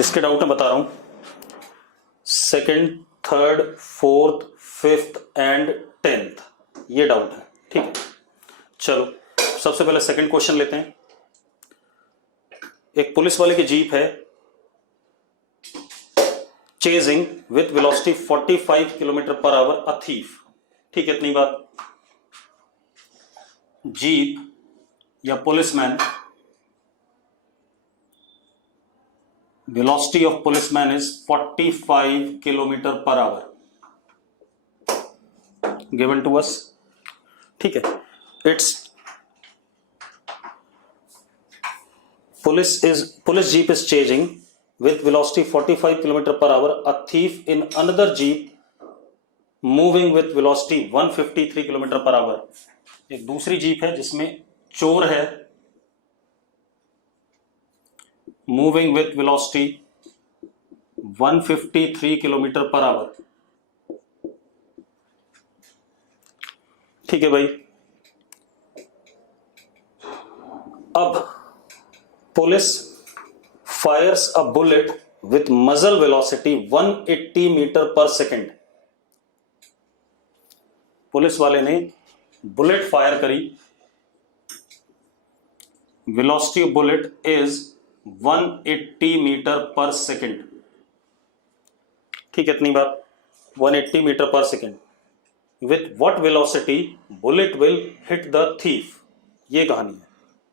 जिसके डाउट है बता रहा हूं, second, third, fourth, fifth and 10th ये डाउट है। ठीक है, चलो सबसे पहले सेकंड क्वेश्चन लेते हैं। एक पुलिस वाले की जीप है, chasing with velocity 45 kilometre per hour a thief. ठीक है, इतनी बात। जीप या policeman, velocity of policeman is 45 kilometre per hour given to us. ठीक है, it's police jeep is chasing with velocity 45 km per hour a thief in another jeep moving with velocity 153 km per hour। एक दूसरी jeep है जिसमें चोर है, moving with velocity 153 kilometre per hour. ठीक है भाई, अब police fires a bullet with muzzle velocity 180 metre per second. Police वाले ने बुलेट फायर करी, velocity of bullet is 180 metre per second. ठीक है, इतनी बात, 180 metre per second. With what velocity bullet will hit the thief, ये कहानी है।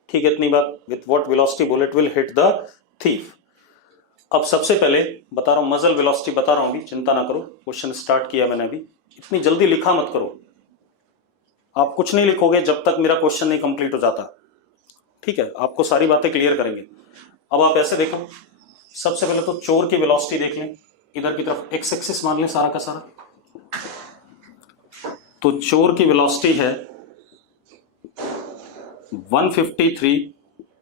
ठीक है, इतनी बात, with what velocity bullet will hit the thief. अब सबसे पहले बता रहा हूं, मजल वेलोसिटी बता रहा हूं अभी, चिंता ना करो, क्वेश्चन स्टार्ट किया मैंने अभी। इतनी जल्दी लिखा मत करो, आप कुछ नहीं लिखोगे जब तक मेरा क्वेश्चन नहीं कंप्लीट हो जाता। ठीक है, आपको सारी बातें क्लियर करेंगे। अब आप ऐसे देखो, सबसे पहले तो चोर की वेलोसिटी देख लें, इधर की तरफ एक्स एक्सिस मान लें सारा का सारा। तो चोर की वेलोसिटी है 153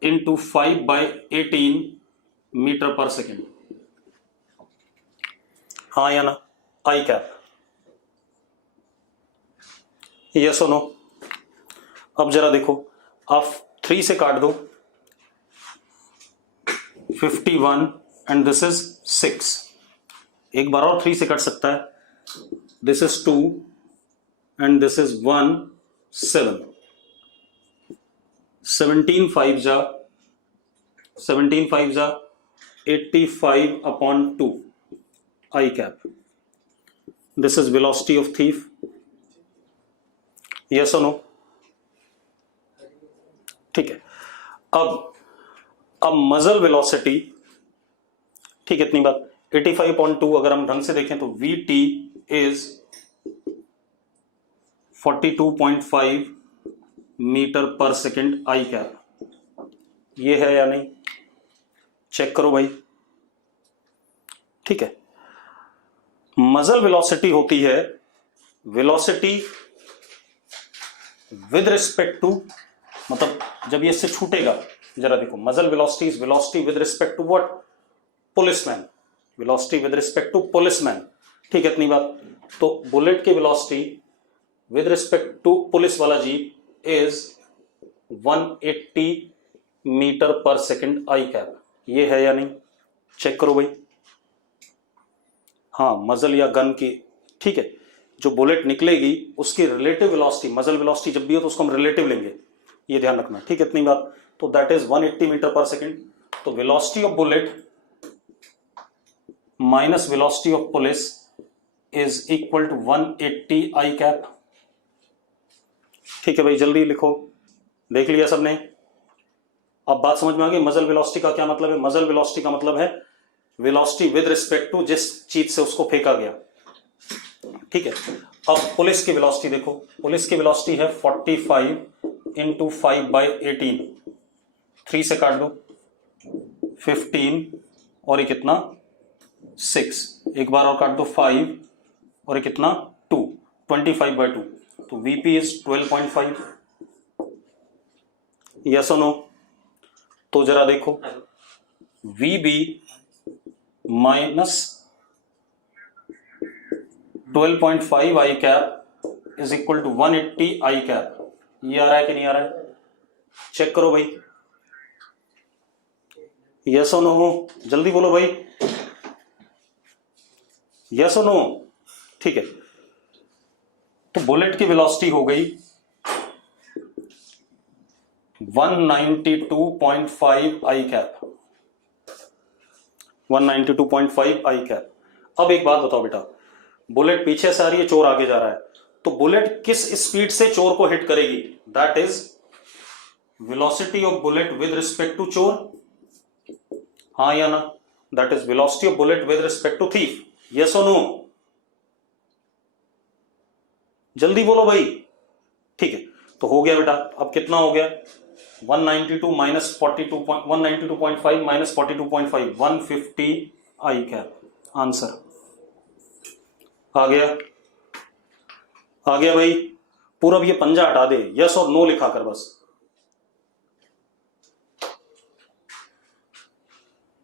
इंटू 5/18 मीटर पर सेकेंड। हाँ या ना, आई कैप, यस और नो? अब जरा देखो, आप 3 से काट दो, 51 एंड दिस इज 6। एक बार और 3 से कट सकता है, this is 2 and this is 1, 7। 17 5 जा 85/2 I cap. This is velocity of thief, yes और नो? ठीक है, अब मजल वेलोसिटी, ठीक है, इतनी बात, 85/2 अगर हम ढंग से देखें तो VT is 42.5 metre per second i cap. ये है या नहीं, चेक करो भाई। ठीक है, मजल वेलोसिटी होती है वेलोसिटी विद रिस्पेक्ट टू, मतलब जब ये इससे छूटेगा, जरा देखो, muzzle velocity is velocity with respect to what? Policeman, velocity with respect to policeman. ठीक है, इतनी बात। तो बुलेट की velocity with respect to police वाला jeep is 180 metre per second i cap. ये है या नहीं, चेक करो भाई। हाँ, मजल या गन की, ठीक है, जो बुलेट निकलेगी उसकी रिलेटिव वेलोसिटी, मजल वेलोसिटी जब भी हो तो उसको हम रिलेटिव लेंगे, ये ध्यान रखना। ठीक है, इतनी बात। तो that is 180 metre per second. तो velocity of bullet minus velocity of police is equal to 180 i cap. ठीक है भाई, जल्दी लिखो, देख लिया सबने? अब बात समझ में आ गई, मजल वेलोसिटी का क्या मतलब है? मजल वेलोसिटी का मतलब है वेलोसिटी विद रिस्पेक्ट टू जिस चीज से उसको फेंका गया। ठीक है, अब पुलिस की वेलोसिटी देखो, पुलिस की वेलोसिटी है 45 इंटू 5/18। 3 से काट दो, 15 और ये कितना, 6। एक बार और काट दो, 5 और ये कितना, 2, 25/2। तो VP इज 12.5, यस और नो? तो जरा देखो, VB minus 12.5 i cap is equal to 180 i cap. ये आ रहा है कि नहीं आ रहा है, चेक करो भाई। यस और नो, जल्दी बोलो भाई, यस और नो। ठीक है, तो बुलेट की वेलोसिटी हो गई 192.5 आई कैप, 192.5 आई कैप। अब एक बात बताओ बेटा, बुलेट पीछे से आ रही है, चोर आगे जा रहा है, तो बुलेट किस स्पीड से चोर को हिट करेगी? That is velocity of bullet with respect to चोर, हाँ या ना? That is velocity of bullet with respect to thief, yes और नो? जल्दी बोलो भाई। ठीक है, तो हो गया बेटा, अब कितना हो गया? 192 माइनस 42, 192.5 माइनस 42.5, 150 आई कैप। आंसर आ गया, आ गया भाई। पूरा ये पंजा हटा दे, यस और नो लिखा कर बस।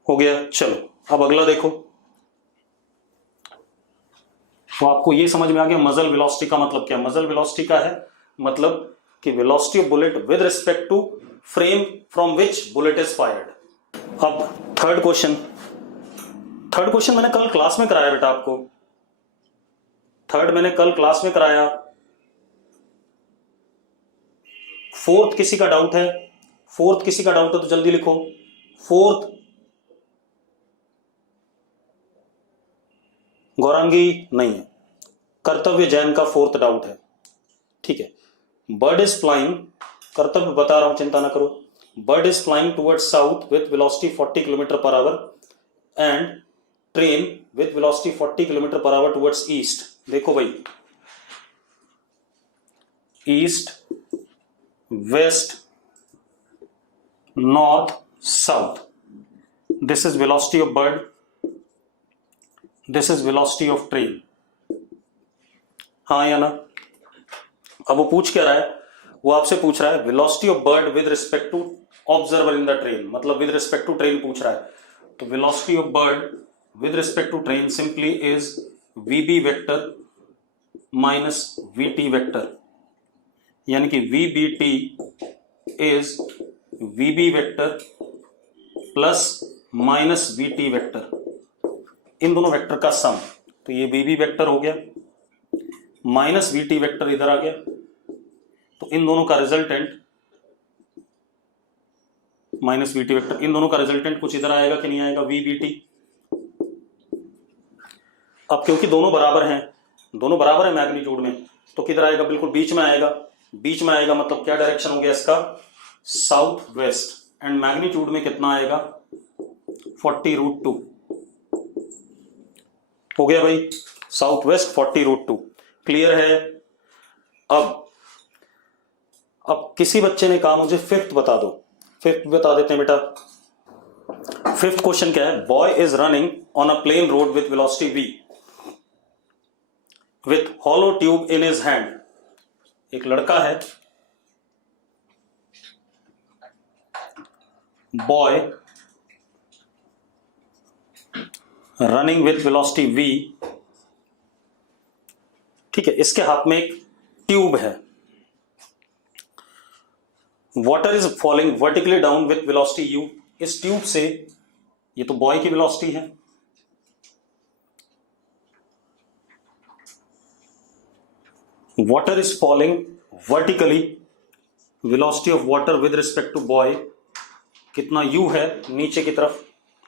हो गया, चलो अब अगला देखो। तो आपको ये समझ में आ गया मजल वेलोसिटी का मतलब क्या? मजल वेलोसिटी का है मतलब कि velocity of bullet with respect to frame from which bullet is fired. अब थर्ड क्वेश्चन, थर्ड क्वेश्चन मैंने कल क्लास में कराया बेटा आपको, थर्ड मैंने कल क्लास में कराया। फोर्थ किसी का डाउट है? फोर्थ किसी का डाउट है तो जल्दी लिखो। फोर्थ गौरांगी नहीं है, कर्तव्य जैन का फोर्थ डाउट है। ठीक है, बर्ड इज फ्लाइंग, कर्तव्य बता रहा हूं चिंता ना करो। Bird is flying towards south with velocity 40 kilometre per hour and train with velocity 40 kilometre per hour towards east. देखो भाई, east, west, north, south, this is velocity of bird, this is velocity of train, हाँ या ना? अब वो पूछ क्या रहा है? वो आपसे पूछ रहा है velocity of bird with respect to observer in the train, मतलब विद रिस्पेक्ट टू ट्रेन पूछ रहा है। तो velocity of bird with respect to train simply is VB vector minus VT vector, यानी कि VBT is VB vector plus minus VT vector, इन दोनों vector का सम। तो ये वीबी वेक्टर हो गया माइनस वीटी वेक्टर इधर आ गया, तो इन दोनों का रिजल्टेंट माइनस वीटी वेक्टर, इन दोनों का रिजल्टेंट कुछ इधर आएगा कि नहीं आएगा? वीबीटी। अब क्योंकि दोनों बराबर हैं, दोनों बराबर है मैग्नीट्यूड में, तो किधर आएगा? बिल्कुल बीच में आएगा। बीच में आएगा मतलब क्या डायरेक्शन हो गया इसका? South west. एंड मैग्नीट्यूड में कितना आएगा? 40√2 हो गया भाई, साउथ वेस्ट 40√2। क्लियर है? अब किसी बच्चे ने कहा मुझे फिफ्थ बता दो, फिफ्थ बता देते हैं बेटा। फिफ्थ क्वेश्चन क्या है? Boy is running on a plain road with velocity v with hollow tube in his hand. एक लड़का है, boy running with velocity v, ठीक है, इसके हाथ में एक ट्यूब है। Water is falling vertically down with velocity u। इस ट्यूब से, ये तो बॉय की वेलोसिटी है, water is falling vertically, velocity of water with respect to boy कितना u है नीचे की तरफ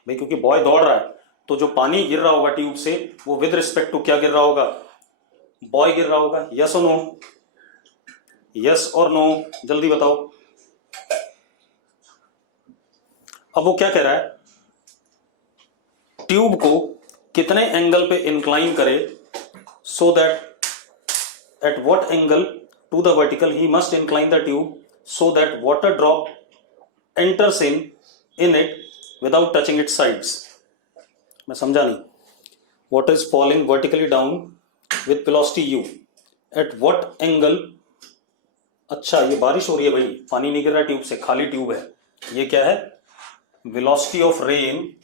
भाई, क्योंकि बॉय दौड़ रहा है तो जो पानी गिर रहा होगा ट्यूब से वो विद रिस्पेक्ट टू क्या गिर रहा होगा? बॉय गिर रहा होगा। यस और नो? यस और नो, जल्दी बताओ। अब वो क्या कह रहा है? ट्यूब को कितने एंगल पे इंक्लाइन करे so that at what angle to the vertical he must incline the tube so that water drop enters in it without touching its sides। मैं समझा नहीं। Water is falling vertically down with velocity u at what angle। अच्छा, ये बारिश हो रही है भाई, पानी नहीं गिर रहा ट्यूब से, खाली ट्यूब है। ये क्या है? velocity of rain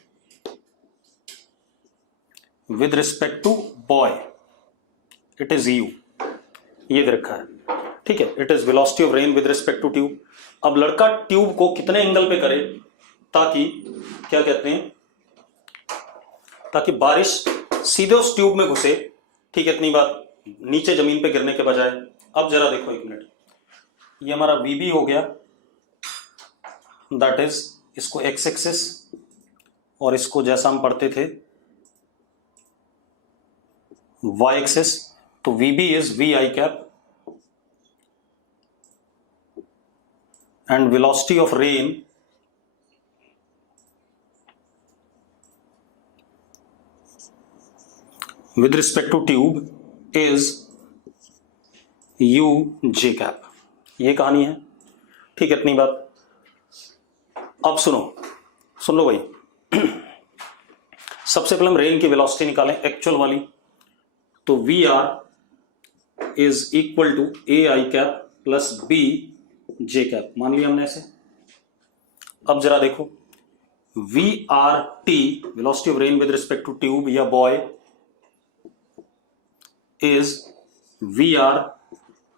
with respect to boy, it is u, ये दे रखा है, ठीक है। It is velocity of rain with respect to tube. अब लड़का ट्यूब को कितने एंगल पे करे ताकि क्या कहते हैं, ताकि बारिश सीधे उस ट्यूब में घुसे। ठीक है, इतनी बात, नीचे जमीन पे गिरने के बजाय। अब जरा देखो एक मिनट, ये हमारा VB हो गया, दैट इज इसको एक्स एक्सिस और इसको जैसा हम पढ़ते थे y एक्सिस, तो VB is VI cap and velocity of rain with respect to tube is UJ cap। ये कहानी है। ठीक है, इतनी बात। अब सुन लो भाई। सबसे पहले हम रेन की वेलोसिटी निकालें, एक्चुअल वाली। तो VR is equal to AI cap plus BJ cap, मान लिया हमने ऐसे। अब जरा देखो, VRT velocity of rain with respect to tube या boy is VR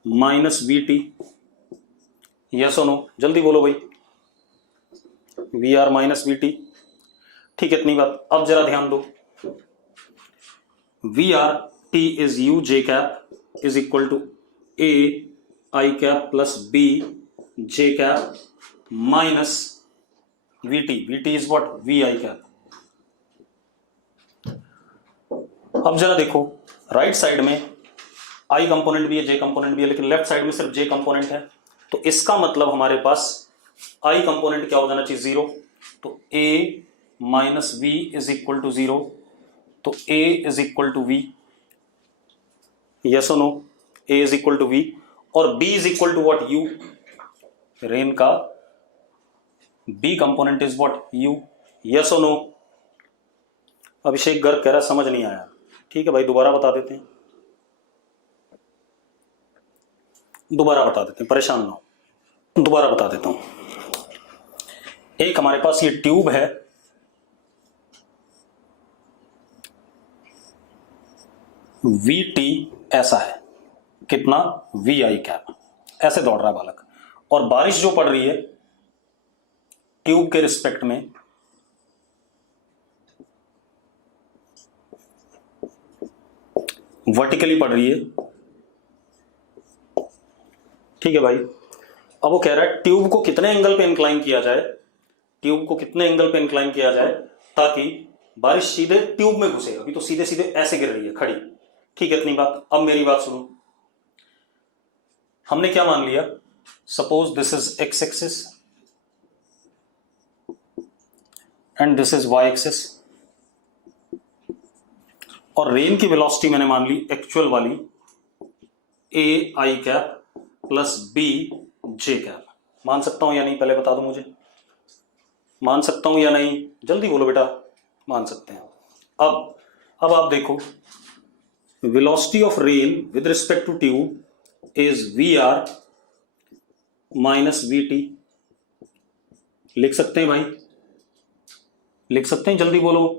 minus VT। Yes और नो, जल्दी बोलो भाई। VR minus VT। ठीक है, इतनी बात। अब जरा ध्यान दो, VRT is UJ cap is equal to AI cap plus BJ cap minus VT। VT is what? VI cap. अब जरा देखो, राइट साइड में I कंपोनेंट भी है, J कंपोनेंट भी है, लेकिन लेफ्ट साइड में सिर्फ J कंपोनेंट है। तो इसका मतलब हमारे पास I कंपोनेंट क्या हो जाना चाहिए? 0। तो A minus V is equal to 0। तो A is equal to V। Yes और no? A is equal to V और B is equal to what? U। रेन का B component is what? U। Yes और नो? अभिषेक गर्ग कह रहा समझ नहीं आया। ठीक है भाई, दोबारा बता देते हैं, परेशान ना हो, दोबारा बता देता हूं। एक हमारे पास ये ट्यूब है, VT ऐसा है, कितना? VI कैप, ऐसे दौड़ रहा है बालक, और बारिश जो पड़ रही है ट्यूब के रिस्पेक्ट में वर्टिकली पड़ रही है। ठीक है भाई। अब वो कह रहा है ट्यूब को कितने एंगल पे इंक्लाइन किया जाए, ताकि बारिश सीधे ट्यूब में घुसे। अभी तो सीधे सीधे ऐसे गिर रही है खड़ी। ठीक है, इतनी बात। अब मेरी बात सुनो, हमने क्या मान लिया? Suppose this is x axis and this is y axis, और रेन की वेलोसिटी मैंने मान ली एक्चुअल वाली AI cap plus BJ cap. मान सकता हूं या नहीं, पहले बता दो मुझे, मान सकता हूं या नहीं? जल्दी बोलो बेटा, मान सकते हैं। अब आप देखो, velocity of rain with respect to tube is VR minus VT। लिख सकते हैं भाई, लिख सकते हैं, जल्दी बोलो।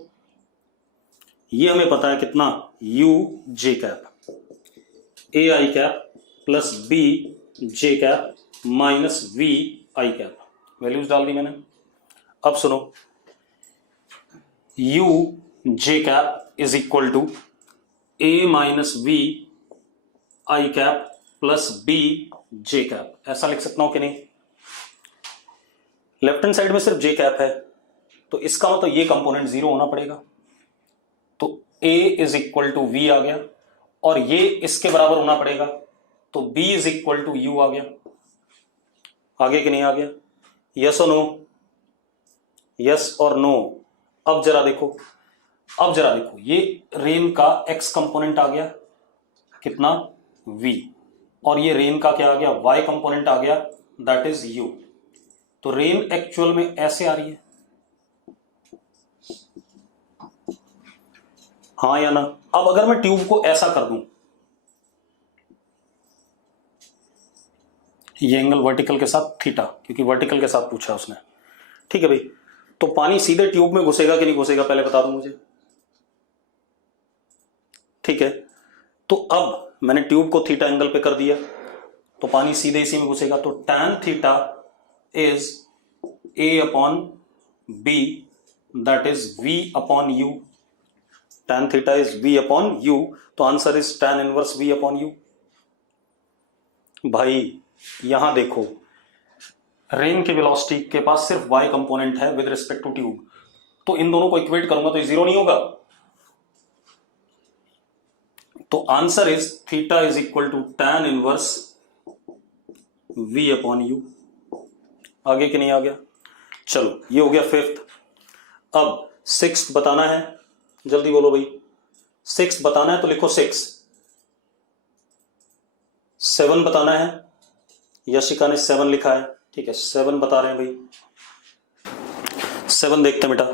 ये हमें पता है कितना? UJ cap, AI cap plus BJ cap minus VI cap. Values डाल दी मैंने। अब सुनो, UJ cap is equal to A minus VI cap plus BJ cap. ऐसा लिख सकता हूं कि नहीं? लेफ्ट हैंड साइड में सिर्फ J कैप है, तो इसका मतलब ये कंपोनेंट 0 होना पड़ेगा। तो A is equal to V आ गया, और ये इसके बराबर होना पड़ेगा, तो B is equal to U आ गया। आगे कि नहीं आ गया? यस और नो? यस और नो? अब जरा देखो, ये रेन का X कंपोनेंट आ गया, कितना? V, और ये रेन का क्या आ गया? Y कंपोनेंट आ गया, दैट इज U। तो रेन एक्चुअल में ऐसे आ रही है, हाँ या ना? अब अगर मैं ट्यूब को ऐसा कर दूं, ये एंगल वर्टिकल के साथ थीटा, क्योंकि वर्टिकल के साथ पूछा उसने। ठीक है भाई, तो पानी सीधे ट्यूब में घुसेगा कि नहीं घुसेगा, पहले बता दो मुझे। ठीक है, तो अब मैंने ट्यूब को थीटा एंगल पे कर दिया, तो पानी सीधे इसी में घुसेगा। तो tan theta is A upon b, that is v upon u. tan theta is v upon u, तो answer is tan inverse v upon u. भाई यहां देखो, रेन के वेलोसिटी के पास सिर्फ y कंपोनेंट है विद रिस्पेक्ट टू ट्यूब, तो इन दोनों को इक्वेट करूंगा तो ये जीरो नहीं होगा. तो answer is theta is equal to tan inverse v upon u. आगे कि नहीं आ गया? चलो ये हो गया फिफ्थ. अब सिक्स्थ बताना है, जल्दी बोलो भाई. सिक्स्थ बताना है तो लिखो 6. 7 बताना है, यशिका ने 7 लिखा है. ठीक है, 7 बता रहे हैं भाई. 7 देखते हैं बेटा.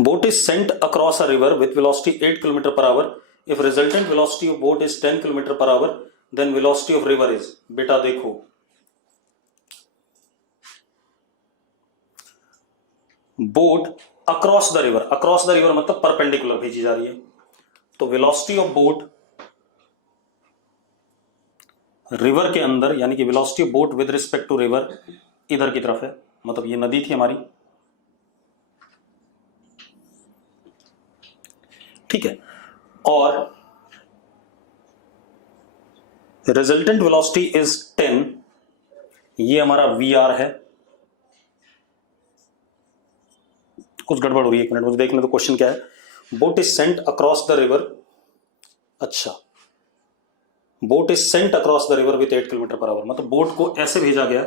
Boat is sent across a river with velocity 8 kilometre per hour. If resultant velocity of boat is 10 kilometre per hour, then velocity of river is. बेटा देखो, boat across the river, across the river मतलब perpendicular भेजी जा रही है, तो velocity of boat river के अंदर, यानी कि velocity of boat with respect to river इधर की तरफ है, मतलब ये नदी थी हमारी. ठीक है, और रिजल्टेंट वेलोसिटी इज 10, ये हमारा वी आर है. कुछ गड़बड़ हो रही है, एक मिनट मुझे देखने तो क्वेश्चन क्या है. Boat is sent across the river. अच्छा, boat is sent across the river with 8 kilometre per hour, मतलब बोट को ऐसे भेजा गया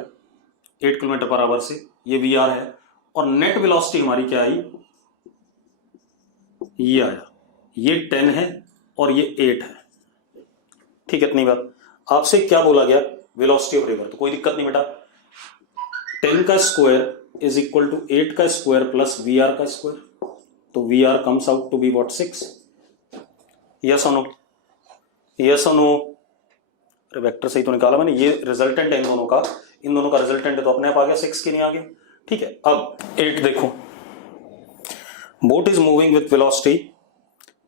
8 किलोमीटर पर आवर से, ये वी आर है. और नेट वेलोसिटी हमारी क्या आई, ये आया, ये 10 है और ये 8 है. ठीक है, इतनी बात. आपसे क्या बोला गया, वेलोसिटी ऑफ रिवर, तो कोई दिक्कत नहीं बेटा. 10 का स्क्वायर इज इक्वल टू 8 का स्क्वायर प्लस वी आर का स्क्वायर, तो v r comes out to be what 6. Yes और नो, यस और नो. अरे वेक्टर सही तो निकाला मैंने, ये रिजल्टेंट है इन दोनों का, इन दोनों का रिजल्टेंट है तो अपने आप आ गया, 6 के नहीं आ गया. ठीक है, अब 8 देखो. Boat is moving with velocity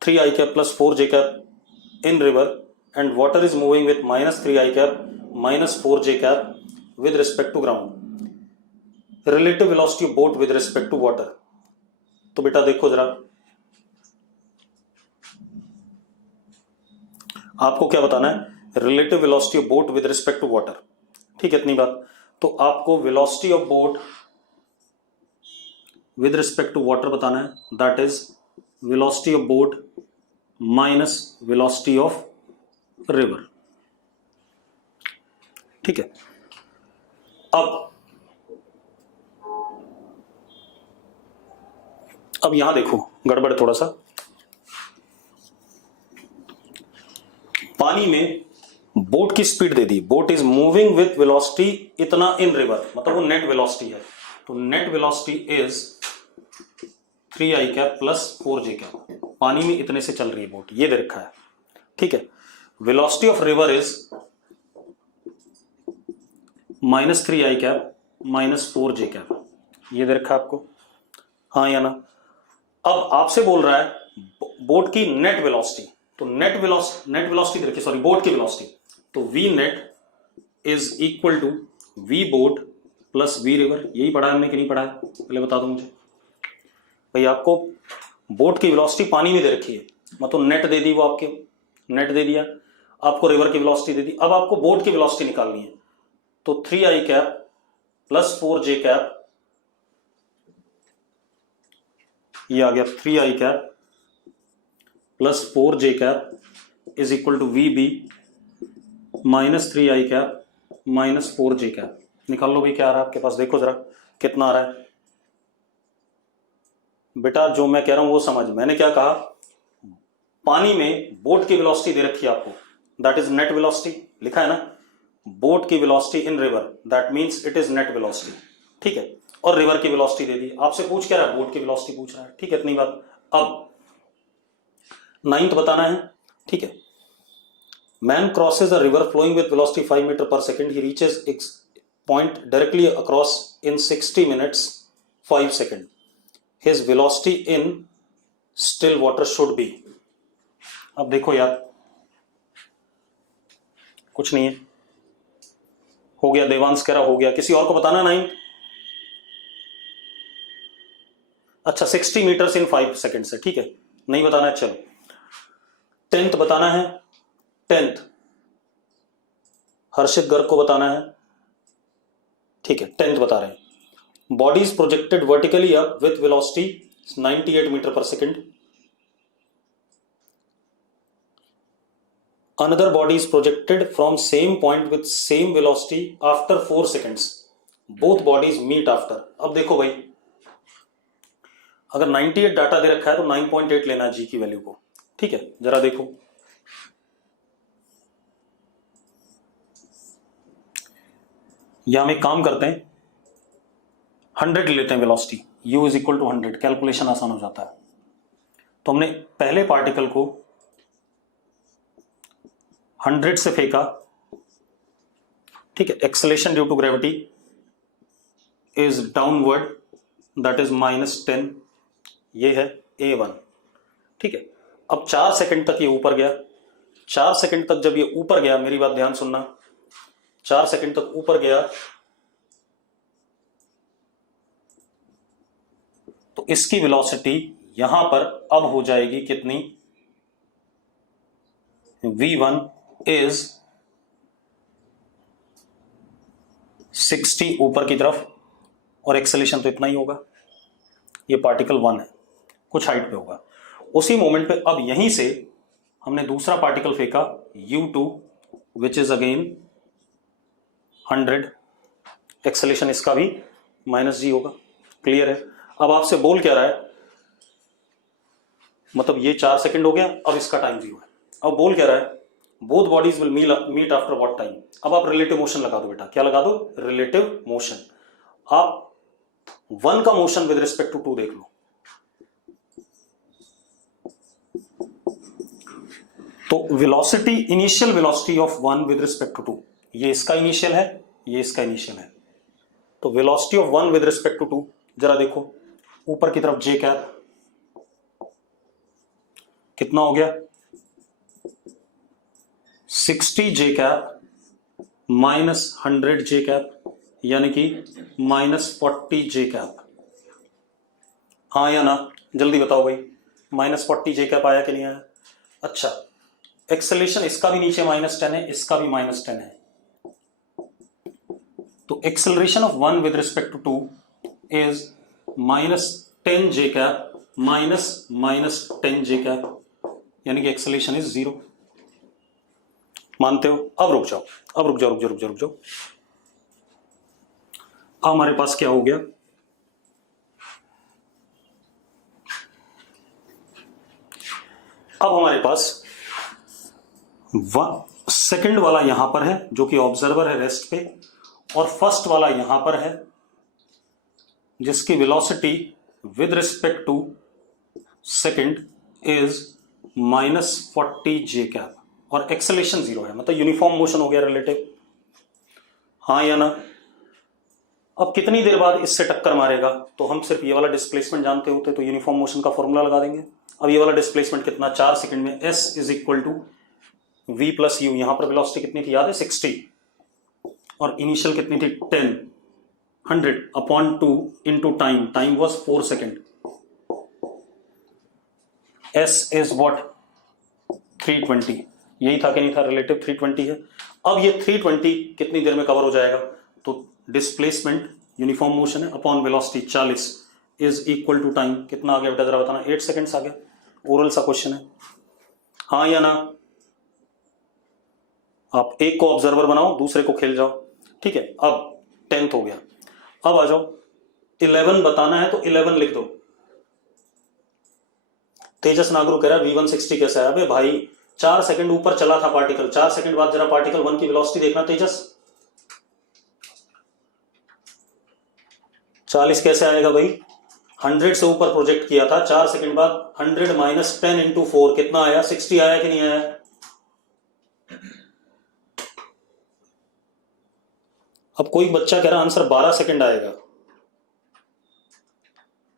3 i cap plus 4 j cap in river and water is moving with minus 3 i cap minus 4 j cap with respect to ground. Relative velocity of boat with respect to water. तो बेटा देखो जरा, आपको क्या बताना है, relative velocity of boat with respect to water. ठीक है, इतनी बात. तो आपको velocity of boat with respect to water बताना है, that is velocity of boat minus velocity of river. ठीक है, अब यहां देखो गड़बड़ थोड़ा सा. पानी में बोट की speed they the, boat is moving with velocity इतना इन रिवर, मतलब वो नेट वेलोसिटी है, तो net velocity is 3 i cap plus 4 j cap. पानी में इतने से चल रही है बोट, ये दे रखा है. ठीक है, velocity of river is minus 3 i cap minus 4 j cap, ये दे रखा है आपको. हाँ या ना? अब आपसे बोल रहा है बोट की नेट वेलोसिटी, तो नेट वेलोसिटी देखिए, सॉरी बोट की वेलोसिटी, तो v net is equal to v boat plus v river. यही पढ़ा है हमने कि नहीं पढ़ा है, पहले बता दो मुझे भाई. आपको बोट की वेलोसिटी पानी में दे रखी है, मतलब नेट दे दी, वो आपके नेट दे दिया, आपको रिवर की वेलोसिटी दे दी. अब आपको बोट की वेलोसिटी निकालनी है, तो 3 i cap plus 4 j cap, ये आ गया 3 i cap plus 4 j cap is equal to v b minus 3 i cap minus 4 j cap. निकाल लो भाई, क्या आ रहा है आपके पास, देखो जरा कितना आ रहा है. बेटा जो मैं कह रहा हूं वो समझ. मैंने क्या कहा, पानी में बोट की वेलोसिटी दे रखी है आपको, दैट इज नेट वेलोसिटी, लिखा है ना, बोट की velocity in river, that means it is net velocity. ठीक है, और रिवर की वेलोसिटी दे दी. आपसे पूछ क्या रहा है, बोट की वेलोसिटी पूछ रहा है. ठीक है, इतनी बात. अब 9th बताना है. ठीक है, man crosses a river flowing with velocity 5 metre per second, he reaches X point directly across in 60 minutes 5 second. His velocity in still water should be. अब देखो यार, कुछ नहीं है, हो गया. देवांश कह रहा हो गया, किसी और को बताना नहीं. अच्छा 60 मीटर्स इन 5 सेकेंड से, ठीक है, नहीं बताना है, चलो 10th बताना है, 10th हर्षित गर्ग को बताना है, ठीक है 10th बता रहे हैं। Body is projected vertically up with velocity 98 metre per second. Another body is projected from same point with same velocity after 4 seconds. Both bodies meet after. अब देखो भाई, अगर 98 डाटा दे रखा है तो 9.8 लेना है जी की वैल्यू को, ठीक है, जरा देखो या हम एक काम करते हैं 100 लेते हैं velocity, u is equal to 100, calculation आसान हो जाता है। तो हमने पहले पार्टिकल को 100 से फेंका, ठीक है, acceleration due to gravity is downward, that is -10, ये है a1, ठीक है। अब 4 सेकंड तक ये ऊपर गया, 4 सेकंड तक जब ये ऊपर गया, मेरी बात ध्यान सुनना, 4 सेकंड तक ऊपर गया तो इसकी वेलोसिटी यहां पर अब हो जाएगी कितनी, v1 इज 60 ऊपर की तरफ, और एक्सेलेरेशन तो इतना ही होगा, ये पार्टिकल 1 है, कुछ हाइट पे होगा। उसी मोमेंट पे अब यहीं से हमने दूसरा पार्टिकल फेंका u2 which is again 100, acceleration इसका भी -g होगा। क्लियर है? अब आपसे बोल क्या रहा है, मतलब ये 4 सेकंड हो गया, अब इसका टाइम 0 है। अब बोल क्या रहा है, both bodies will meet after what time. अब आप रिलेटिव मोशन लगा दो बेटा, क्या लगा दो, रिलेटिव मोशन। आप 1 का मोशन विद रिस्पेक्ट टू 2 देख लो, तो velocity, initial velocity of 1 with respect to 2, ये इसका इनिशियल है, ये इसका इनिशियल है। तो velocity of 1 with respect to 2, जरा देखो ऊपर की तरफ जे कैप कितना हो गया, 60 जे कैप -100 जे कैप, यानी कि -40 जे कैप। हाँ या ना, जल्दी बताओ भाई, -40 जे कैप आया कि नहीं आया? अच्छा, एक्सेलेरेशन इसका भी नीचे -10 है, इसका भी -10 है, तो acceleration of 1 with respect to 2 is -10 j cap -10 j cap, यानी कि एक्सेलरेशन इज 0। मानते हो? अब रुक जाओ, अब रुक जाओ, रुक जाओ, रुक जाओ, रुक जाओ। अब हमारे पास क्या हो गया, अब हमारे पास सेकंड वाला यहां पर है जो कि ऑब्जर्वर है रेस्ट पे, और फर्स्ट वाला यहां पर है जिसकी velocity with respect to second is -40 j cap, और एक्सेलेरेशन 0 है, मतलब यूनिफॉर्म मोशन हो गया रिलेटिव। हाँ या ना? अब कितनी देर बाद इससे टक्कर मारेगा, तो हम सिर्फ ये वाला डिस्प्लेसमेंट जानते होते तो यूनिफॉर्म मोशन का फॉर्मूला लगा देंगे। अब ये वाला डिस्प्लेसमेंट कितना, 4 सेकंड में s is equal to v plus u, यहां पर वेलोसिटी कितनी थी याद है, 60, और इनिशियल कितनी थी 10, 100 upon 2 into time, time was 4 second, s is what 320, यही था कि नहीं था, रिलेटिव 320 है। अब ये 320 कितनी देर में कवर हो जाएगा, तो डिस्प्लेसमेंट यूनिफॉर्म मोशन है upon velocity 40 is equal to time, कितना आ गया बेटा जरा बताना, 8 सेकेंड्स आ गया। ओरल सा क्वेश्चन है, हाँ या ना? आप एक को ऑब्जर्वर बनाओ, दूसरे को खेल जाओ, ठीक है। अब 10th हो गया, अब आ जाओ 11 बताना है तो 11 लिख दो। तेजस नागरू कह रहा है v160 कैसा है? अबे भाई 4 सेकंड ऊपर चला था पार्टिकल, 4 सेकंड बाद जरा पार्टिकल 1 की वेलोसिटी देखना तेजस, 40 कैसे आएगा भाई, 100 से ऊपर प्रोजेक्ट किया था, 4 सेकंड बाद 100 माइनस 10 इंटू 4 कितना आया, 60 आया कि नहीं आया? अब कोई बच्चा कह रहा आंसर 12 सेकंड आएगा,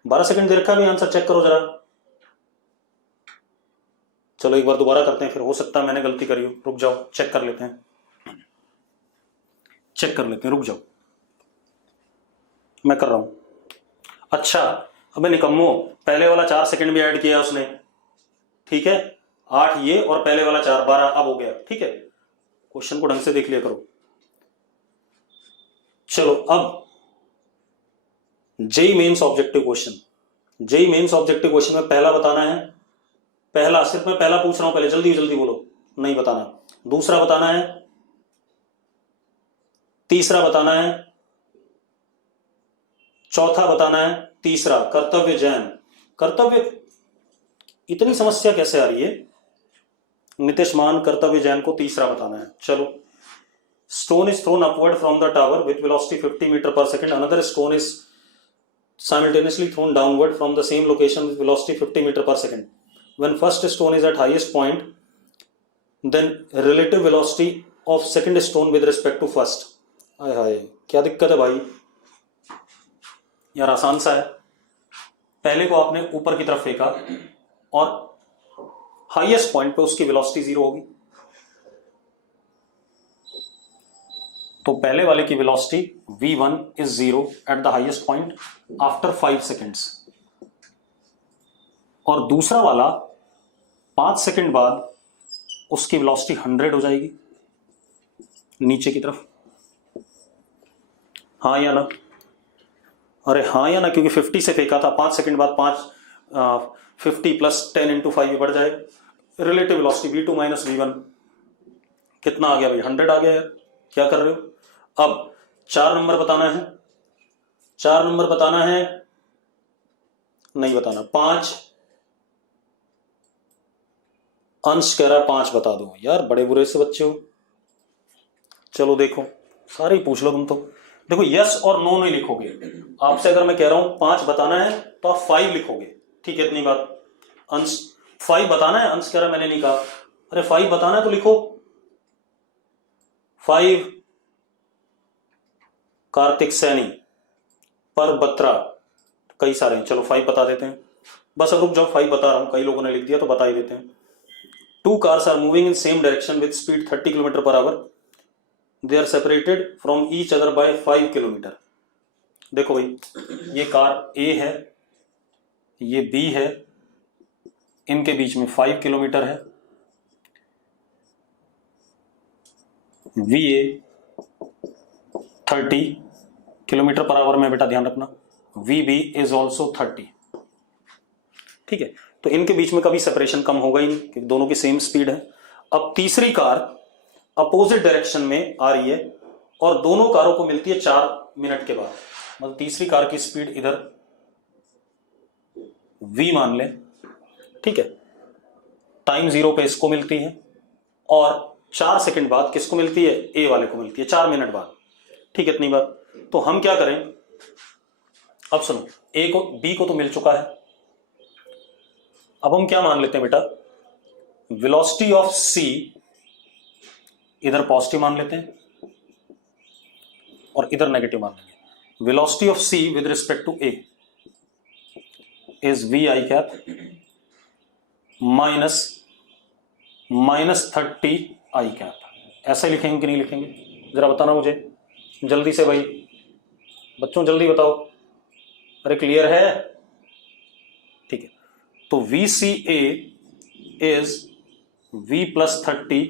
12 सेकंड दे रखा है, आंसर चेक करो जरा। चलो एक बार दोबारा करते हैं, फिर हो सकता है मैंने गलती करी हो, रुक जाओ चेक कर लेते हैं, चेक कर लेते हैं, रुक जाओ मैं कर रहा हूं। अच्छा अबे निकम्मो, पहले वाला 4 सेकंड भी ऐड किया उसने, ठीक है, 8 ये और पहले वाला 4, 12 अब हो गया, ठीक है। क्वेश्चन को ढंग से देख लिया करो। चलो अब JEE Mains objective question, JEE Mains objective question में पहला बताना है, पहला सिर्फ मैं पहला पूछ रहा हूं, पहले जल्दी जल्दी बोलो, नहीं बताना। दूसरा बताना है, तीसरा बताना है, चौथा बताना है, तीसरा कर्तव्य जैन। कर्तव्य, इतनी समस्या कैसे आ रही है? नितिश मान कर्तव्य जैन को तीसरा बताना है। चलो, stone is thrown upward from the tower with velocity 50 metre per second, another stone is simultaneously thrown downward from the same location with velocity 50 meter per second. When first stone is at highest point, then relative velocity of second stone with respect to first. हाय हाय, क्या दिक्कत है भाई? यार आसान सा है, पहले को आपने ऊपर की तरफ फेंका और हाईएस्ट पॉइंट पे उसकी वेलोसिटी 0 होगी, तो पहले वाले की velocity v1 is 0 at the highest point after 5 seconds, और दूसरा वाला 5 सेकंड बाद उसकी वेलोसिटी 100 हो जाएगी नीचे की तरफ। हाँ या ना? अरे हाँ या ना, क्योंकि 50 से फेंका था, 5 सेकंड बाद 50 प्लस 10 इंटू 5 बढ़ जाए, relative velocity v2 minus v1 कितना आ गया भाई? 100 आ गया यार, क्या कर रहे हो? अब 4 नंबर बताना है, 4 नंबर बताना है, नहीं बताना, 5, अंश कह रहा 5 बता दो। यार बड़े बुरे से बच्चे हो। चलो देखो, सारे ही पूछ लो तुम तो। देखो यस और नो नहीं लिखोगे, आपसे अगर मैं कह रहा हूं 5 बताना है तो आप 5 लिखोगे, ठीक है, इतनी बात। अंश 5 बताना है, अंश कह रहा मैंने नहीं कहा, अरे 5 बताना है तो लिखो 5। कार्तिक सैनी, पर बत्रा, कई सारे हैं, चलो 5 बता देते हैं। बस अब रुक जाओ, 5 बता रहा हूं, कई लोगों ने लिख दिया तो बता ही देते हैं। 2 cars are moving in same direction with speed 30 km per hour. They are separated from each other by 5 km. देखो भाई, ये कार A है, ये B है, इनके बीच में 5 किलोमीटर है। VA 30 किलोमीटर पर आवर में, बेटा ध्यान रखना, VB इज ऑल्सो 30, ठीक है। तो इनके बीच में कभी सेपरेशन कम होगा ही नहीं क्योंकि दोनों की सेम स्पीड है। अब तीसरी कार अपोजिट डायरेक्शन में आ रही है और दोनों कारों को मिलती है 4 मिनट के बाद, मतलब तीसरी कार की स्पीड इधर V मान ले, ठीक है, टाइम 0 पे इसको मिलती है और 4 सेकंड बाद किसको मिलती है? A वाले को मिलती है, 4 मिनट बाद, ठीक है, इतनी बात। तो हम क्या करें, अब सुनो, A को, B को तो मिल चुका है, अब हम क्या मान लेते हैं बेटा, वेलोसिटी ऑफ C इधर पॉजिटिव मान लेते हैं और इधर नेगेटिव मान लेंगे। Velocity of C with respect to A is V I cap minus 30 I cap. ऐसे लिखेंगे कि नहीं लिखेंगे? जरा बताना मुझे जल्दी से भाई, बच्चों जल्दी बताओ। अरे क्लियर है? ठीक है, तो VCA is V plus 30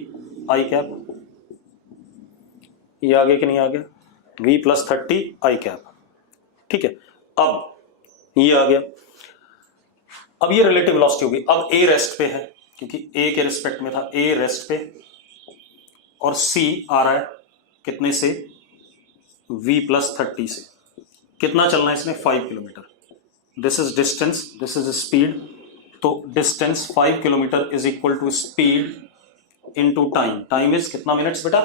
I cap. ये आगे कि नहीं आ गया? V प्लस 30 I कैप, ठीक है। अब ये आ गया, अब ये रिलेटिव वेलोसिटी होगी। अब A रेस्ट पे है क्योंकि A के रिस्पेक्ट में था, A रेस्ट पे, और C आ रहा है कितने से? V प्लस 30 से। कितना चलना है इसने? 5 kilometre. This is distance, this is speed, तो distance 5 kilometre is equal to speed into time. Time is कितना मिनट्स बेटा?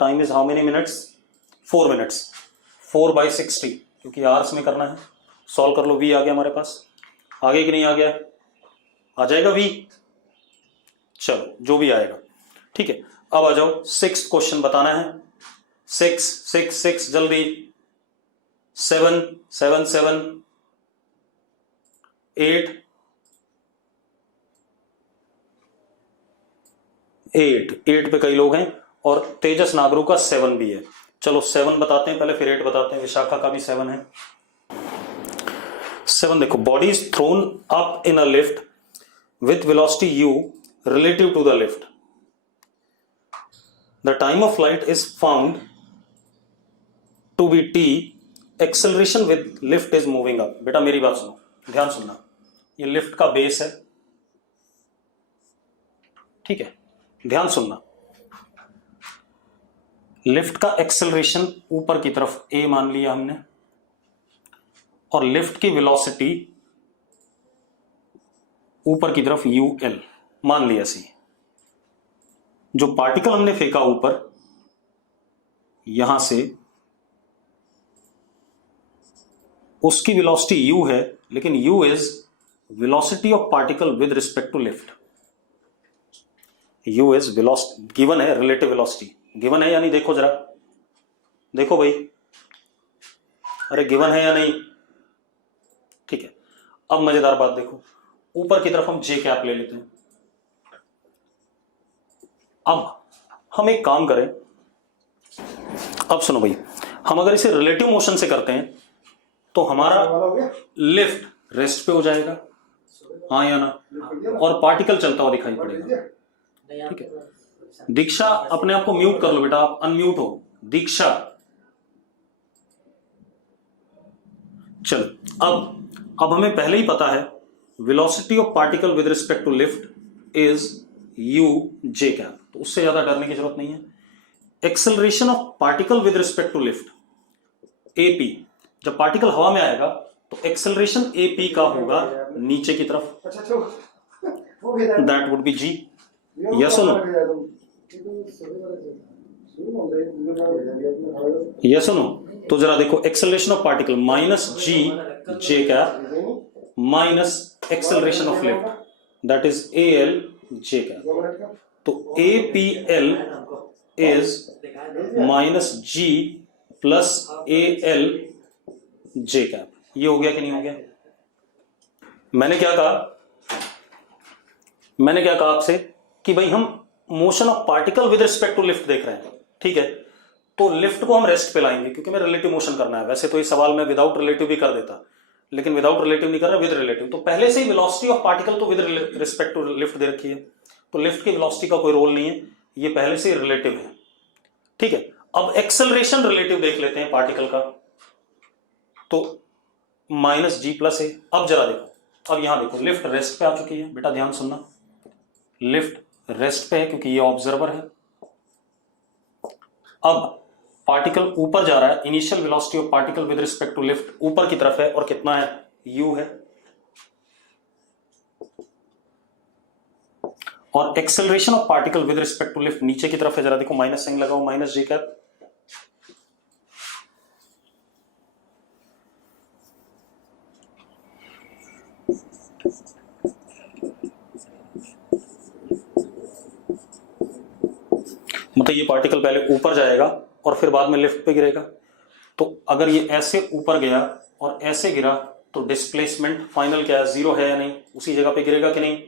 Time is how many minutes? 4 minutes. 4/60 क्योंकि आवर्स में करना है। सॉल्व कर लो, V आ गया हमारे पास। आगे कि नहीं आ गया? आ जाएगा V, चलो जो भी आएगा, ठीक है। अब आ जाओ, 6th क्वेश्चन बताना है। 6 जल्दी। 7 7 7 8 8 पे कई लोग हैं और तेजस नागरू का 7 भी है। चलो 7 बताते हैं पहले, फिर 8 बताते हैं। विशाखा का भी 7 है। 7 देखो, body is thrown up in a lift with velocity u relative to the lift. The time of flight is found to be t. Acceleration with lift is moving up. बेटा मेरी बात सुनो, ध्यान सुनना, ये लिफ्ट का बेस है, ठीक है, ध्यान सुनना। लिफ्ट का एक्सेलरेशन ऊपर की तरफ a मान लिया हमने, और लिफ्ट की वेलोसिटी ऊपर की तरफ ul मान लिया सी। जो पार्टिकल हमने फेंका ऊपर यहां से, उसकी वेलोसिटी u है, लेकिन u is velocity of particle with respect to lift. u is velocity, given है, रिलेटिव वेलोसिटी गिवन है या नहीं, देखो जरा, देखो भाई, अरे गिवन है या नहीं, ठीक है। अब मजेदार बात देखो, ऊपर की तरफ हम जे कैप ले लेते हैं। अब हम एक काम करें, अब सुनो भाई, हम अगर इसे रिलेटिव मोशन से करते हैं तो हमारा लिफ्ट रेस्ट पे हो जाएगा, हाँ या ना, और पार्टिकल चलता हुआ दिखाई पड़ेगा, ठीक है। दीक्षा अपने आप को म्यूट कर लो बेटा, आप अनम्यूट हो दीक्षा। चलो, अब हमें पहले ही पता है velocity of particle with respect to lift is u j cap, तो उससे ज्यादा डरने की जरूरत नहीं है। Acceleration of particle with respect to lift ap, जब पार्टिकल हवा में आएगा तो एक्सेलरेशन ap का होगा नीचे की तरफ, that would be g। Yes और नो, यस और नो। तो जरा देखो, acceleration of particle minus g j cap minus acceleration of lift, that is al j cap. तो apl is minus g plus al j cap. ये हो गया कि नहीं हो गया? मैंने क्या कहा आपसे कि भाई हम motion of particle with respect to lift देख रहे हैं, ठीक है। तो लिफ्ट को हम रेस्ट पे लाएंगे क्योंकि मैं रिलेटिव मोशन करना है। वैसे तो ये सवाल मैं विदाउट रिलेटिव भी कर देता, लेकिन विदाउट रिलेटिव नहीं कर रहा, विद रिलेटिव। तो पहले से ही वेलोसिटी ऑफ पार्टिकल तो विद रिस्पेक्ट टू लिफ्ट दे रखी है, तो लिफ्ट की वेलोसिटी का कोई रोल नहीं है, ये पहले से ही रिलेटिव है, ठीक है। अब एक्सेलरेशन रिलेटिव देख लेते हैं पार्टिकल का, तो माइनस जी प्लस ए। अब जरा देखो, अब यहां देखो, लिफ्ट रेस्ट पे आ चुकी है बेटा, ध्यान सुनना, लिफ्ट रेस्ट पे है क्योंकि ये ऑब्जर्वर है। अब पार्टिकल ऊपर जा रहा है, initial velocity of particle with respect to lift ऊपर की तरफ है, और कितना है? u है। और acceleration of particle with respect to lift नीचे की तरफ है, जरा देखो, माइनस साइन लगाओ, माइनस जी कैप। मतलब ये पार्टिकल पहले ऊपर जाएगा और फिर बाद में लिफ्ट पे गिरेगा। तो अगर ये ऐसे ऊपर गया और ऐसे गिरा तो डिस्प्लेसमेंट फाइनल क्या है? जीरो है या नहीं? उसी जगह पे गिरेगा कि नहीं?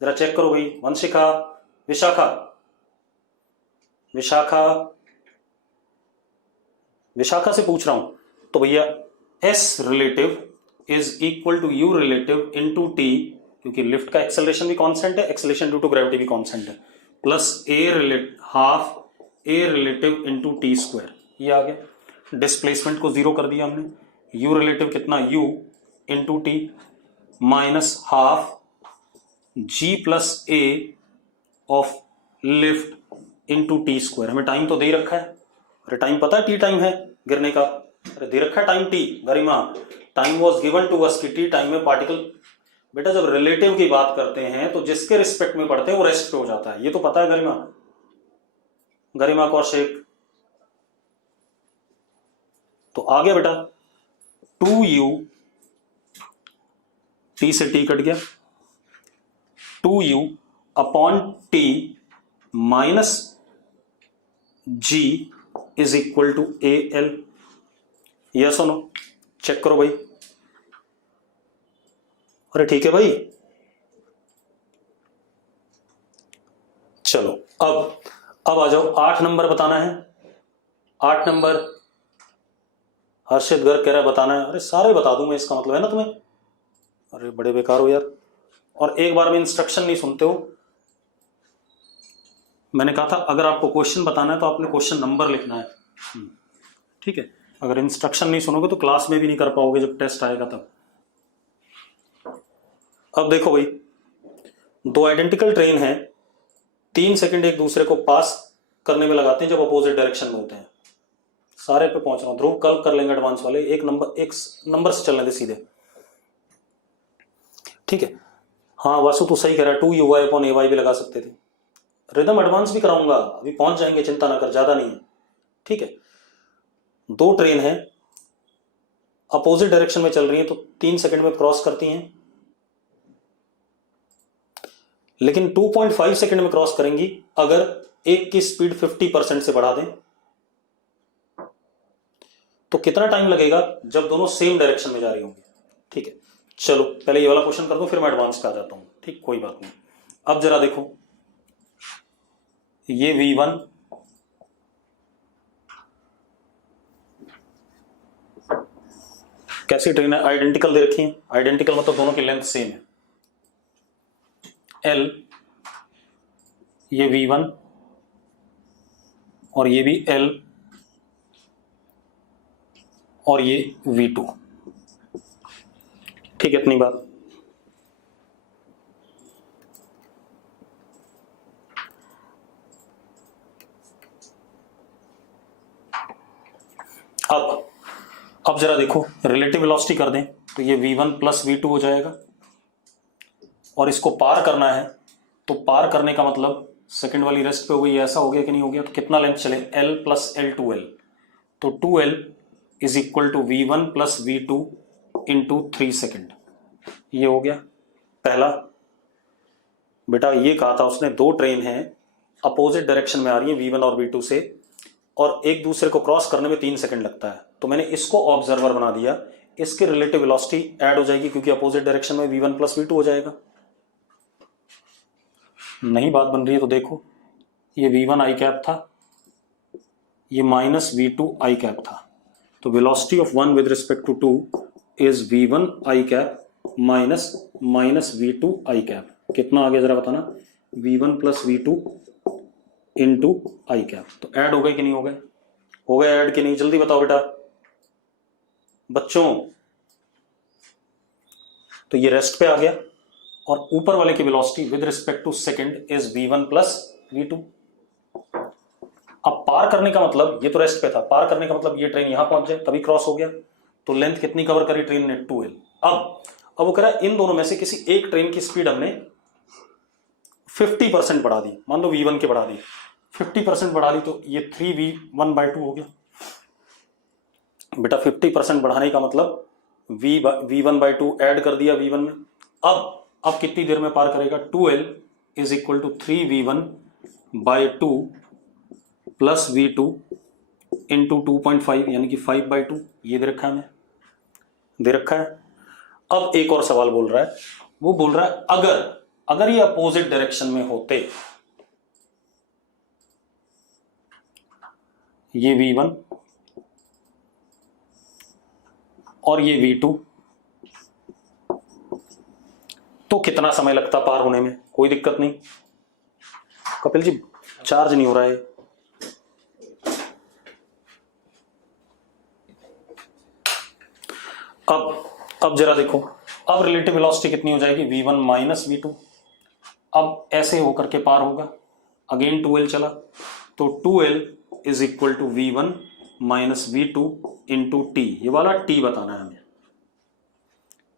जरा चेक करो भाई। वंशिका, विशाखा, विशाखा, विशाखा से पूछ रहा हूं। तो भैया s relative is equal to u relative into t, क्योंकि लिफ्ट का एक्सेलरेशन भी कांस्टेंट है, एक्सेलरेशन ड्यू टू ग्रेविटी भी कांस्टेंट है, plus a relative half a relative into t square. ये आ गया। डिस्प्लेसमेंट को जीरो कर दिया हमने। यू रिलेटिव कितना? U into t minus half g plus a of lift into t square. हमें टाइम तो दे रखा है, अरे टाइम पता है टी टाइम है गिरने का, अरे दे रखा है time t. Garima, time was given to us कि टी टाइम में पार्टिकल। बेटा जब रिलेटिव की बात करते हैं तो जिसके रिस्पेक्ट में पढ़ते हैं वो रेस्ट पे हो जाता है, ये तो पता है गरिमा। गरिमा कौशिक, तो आ गया बेटा 2u, टी से टी कट गया, 2u upon t minus g is equal to a l. Yes और नो? चेक करो भाई। अरे ठीक है भाई। चलो अब आ जाओ, 8 नंबर बताना है। 8 नंबर हर्षित गर्ग कह रहा है बताना है। अरे सारे बता दूं मैं, इसका मतलब है ना तुम्हें, अरे बड़े बेकार हो यार, और एक बार में इंस्ट्रक्शन नहीं सुनते हो। मैंने कहा था अगर आपको क्वेश्चन बताना है तो आपने क्वेश्चन नंबर लिखना है, ठीक है। अगर इंस्ट्रक्शन नहीं सुनोगे तो क्लास में भी नहीं कर पाओगे जब टेस्ट आएगा तब। अब देखो भाई, दो आइडेंटिकल ट्रेन हैं, 3 सेकंड एक दूसरे को पास करने में लगाते हैं जब अपोजिट डायरेक्शन में होते हैं। सारे पे पहुंच रहा हूं, ध्रुव कल कर लेंगे एडवांस वाले, एक नंबर से चलने दे सीधे, ठीक है। हाँ वासु तू सही कह रहा है, 2uy/ay भी लगा सकते थे। रिदम एडवांस भी कराऊंगा, अभी पहुंच जाएंगे, चिंता ना कर, ज्यादा नहीं है, ठीक है। दो ट्रेन है, अपोजिट डायरेक्शन में चल रही है तो 3 सेकंड में क्रॉस करती हैं, लेकिन 2.5 सेकंड में क्रॉस करेंगी अगर एक की स्पीड 50% से बढ़ा दें। तो कितना टाइम लगेगा जब दोनों सेम डायरेक्शन में जा रही होंगी, ठीक है। चलो पहले ये वाला क्वेश्चन कर दो, फिर मैं एडवांस पे आ जाता हूं, ठीक, कोई बात नहीं। अब जरा देखो, ये V1 कैसी ट्रेन है, आइडेंटिकल दे रखी है, आइडेंटिकल मतलब दोनों की लेंथ सेम है, L, ये V1 और ये भी L और ये V2, ठीक है, इतनी बात। अब जरा देखो, रिलेटिव वेलोसिटी कर दें तो ये V1 प्लस V2 हो जाएगा, और इसको पार करना है तो पार करने का मतलब सेकंड वाली रेस्ट पे हो गई, ऐसा हो गया कि नहीं हो गया। तो कितना लेंथ चले, L प्लस L 2L, तो 2L is equal to V1 plus V2 into 3 second, ये हो गया पहला। बेटा ये कहा था उसने, दो ट्रेन हैं अपोजिट डायरेक्शन में आ रही है V1 और V2 से, और एक दूसरे को क्रॉस करने में 3 सेकंड लगता है, तो मैंने इसको ऑब्जर्वर बना दिया, इसकी रिलेटिव वेलोसिटी ऐड हो जाएगी क्योंकि अपोजिट डायरेक्शन में V1 प्लस V2 हो जाएगा। नहीं बात बन रही है तो देखो, ये V1 आई कैप था, ये माइनस V2 आई कैप था, तो velocity of one with respect to two is V1 i cap minus minus V2 i cap. कितना आ गया जरा बताना, V1 plus V2 into i cap. तो ऐड हो गए कि नहीं हो गए, हो गए ऐड कि नहीं, जल्दी बताओ बेटा बच्चों। तो ये रेस्ट पे आ गया, और ऊपर वाले की velocity with respect to second is V1 plus V2। अब पार करने का मतलब, ये तो रेस्ट पे था, पार करने का मतलब ये ट्रेन यहां पहुंच जाए तभी क्रॉस हो गया, तो लेंथ कितनी कवर करी ट्रेन ने, 2L। अब वो कह रहा है इन दोनों में से किसी एक ट्रेन की स्पीड हमने 50% बढ़ा दी, मान लो V1 के बढ़ा दी, 50% बढ़ा दी, तो ये 3V1/2 हो गया। बेटा 50% बढ़ाने का मतलब V1/2 ऐड कर दिया V1 में। अब कितनी देर में पार करेगा, 2L is equal to 3V1/2 plus V2 into 2.5 यानी कि 5/2, ये दे रखा है हमें, दे रखा है। अब एक और सवाल बोल रहा है, वो बोल रहा है अगर ये अपोजिट डायरेक्शन में होते, ये V1 और ये V2, तो कितना समय लगता पार होने में। कोई दिक्कत नहीं कपिल जी, चार्ज नहीं हो रहा है। अब जरा देखो, अब रिलेटिव वेलोसिटी कितनी हो जाएगी, V1 माइनस V2। अब ऐसे होकर के पार होगा, अगेन 2L चला, तो 2L is equal to V1 minus V2 into T। ये वाला T बताना है हमें,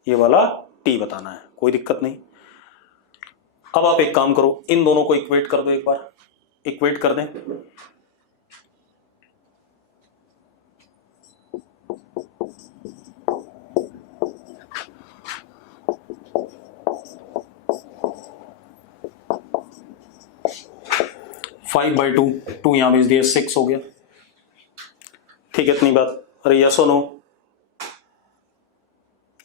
ये वाला T बताना है, कोई दिक्कत नहीं। अब आप एक काम करो, इन दोनों को इक्वेट कर दो, एक बार इक्वेट कर दें। फाइव बाई टू यहां भेज दिया, 6 हो गया, ठीक है, इतनी बात। अरे यस और नो,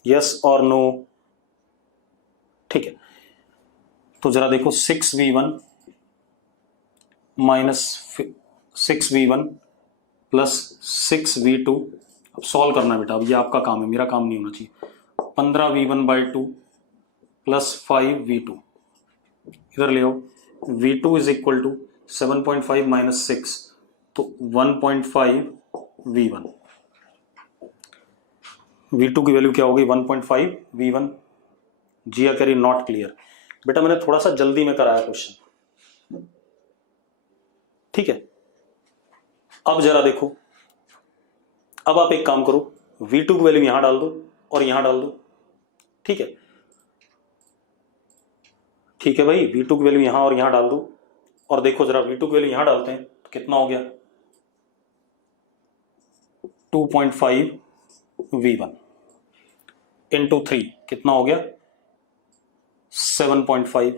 यस और नो, ठीक है। तो जरा देखो, 6V1 minus 6V1 plus 6V2। अब सॉल्व करना है बेटा, अब ये आपका काम है, मेरा काम नहीं होना चाहिए। 15v1/2 प्लस 5v2, इधर ले आओ, v2 is equal to 7.5 minus 6, तो 1.5v1, v2 की वैल्यू क्या होगी 1.5v1। जिया करी नॉट क्लियर। बेटा मैंने थोड़ा सा जल्दी में कराया क्वेश्चन, ठीक है। अब जरा देखो, अब आप एक काम करो, v2 की वैल्यू यहां डाल दो और यहां डाल दो, ठीक है, ठीक है भाई, v2 की वैल्यू यहां और यहां डाल दो, और देखो जरा v2 की वैल्यू यहां डालते हैं तो कितना हो गया 2.5v1 इंटू 3 कितना हो गया 7.5।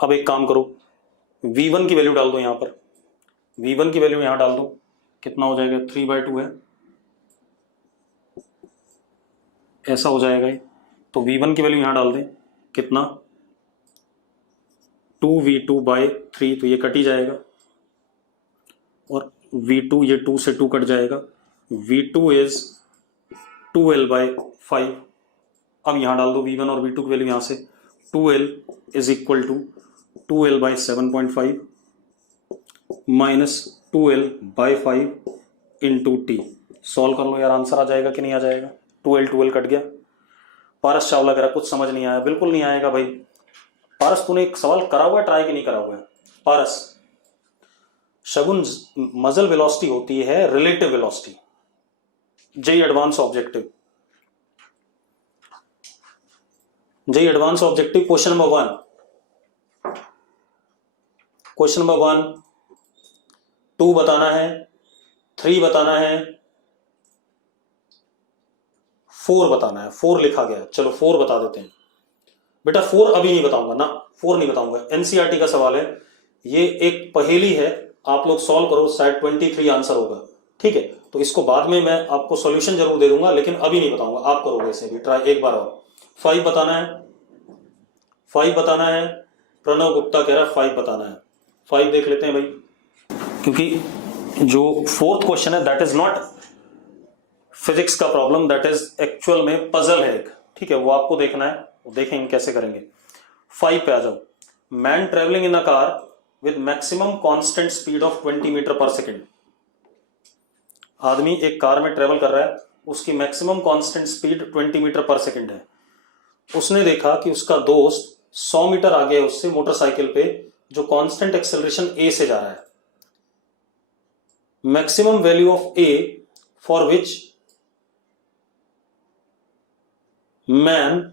अब एक काम करो, v1 की वैल्यू डाल दो यहां पर, v1 की वैल्यू यहां डाल दो, कितना हो जाएगा 3/2 है, ऐसा हो जाएगा ये। तो v1 की वैल्यू यहां डाल दें, कितना 2v2/3, तो ये कट ही जाएगा, और v2 ये 2 से 2 कट जाएगा, v2 इज 2l/5। अब यहां डाल दो v1 और v2 की वैल्यू यहां से, 2l is equal to 2l/7.5 minus 2l/5 into T. Solve कर लो यार, आंसर आ जाएगा कि नहीं आ जाएगा। 2l कट गया। पारस चावला कह रहा कुछ समझ नहीं आया, बिल्कुल नहीं आएगा भाई। पारस तूने एक सवाल करा हुआ है, ट्राई कि नहीं करा हुआ है पारस? शगुन, मजल वेलोसिटी होती है relative velocity, JEE advance objective, JEE advance objective question number 1, question number 1, 2 बताना है, 3 बताना है, 4 बताना है। 4 लिखा गया, चलो 4 बता देते हैं। बेटा 4 अभी नहीं बताऊंगा ना, 4 नहीं बताऊंगा, एनसीईआरटी का सवाल है, ये एक पहेली है, आप लोग सॉल्व करो, शायद 23 आंसर होगा, ठीक है। तो इसको बाद में मैं आपको सॉल्यूशन जरूर दे दूंगा, लेकिन अभी नहीं बताऊंगा, आप करोगे इसे भी ट्राई एक बार और। 5 बताना है, 5 बताना है, प्रणव गुप्ता कह रहा है 5 बताना है। 5 देख लेते हैं भाई, क्योंकि जो 4th क्वेश्चन है दैट इज नॉट फिजिक्स का प्रॉब्लम, दैट इज एक्चुअल में पजल है एक, ठीक है, वो आपको देखना है, वो देखेंगे कैसे करेंगे। 5 पे आ जाओ। Man travelling in a car with maximum constant speed of 20 metre per second. आदमी एक कार में ट्रेवल कर रहा है, उसकी maximum constant speed 20 metre per second है। उसने देखा कि उसका दोस्त 100 मीटर आगे है उससे मोटरसाइकिल पे, जो कांस्टेंट एक्सेलरेशन ए से जा रहा है। Maximum value of A for which man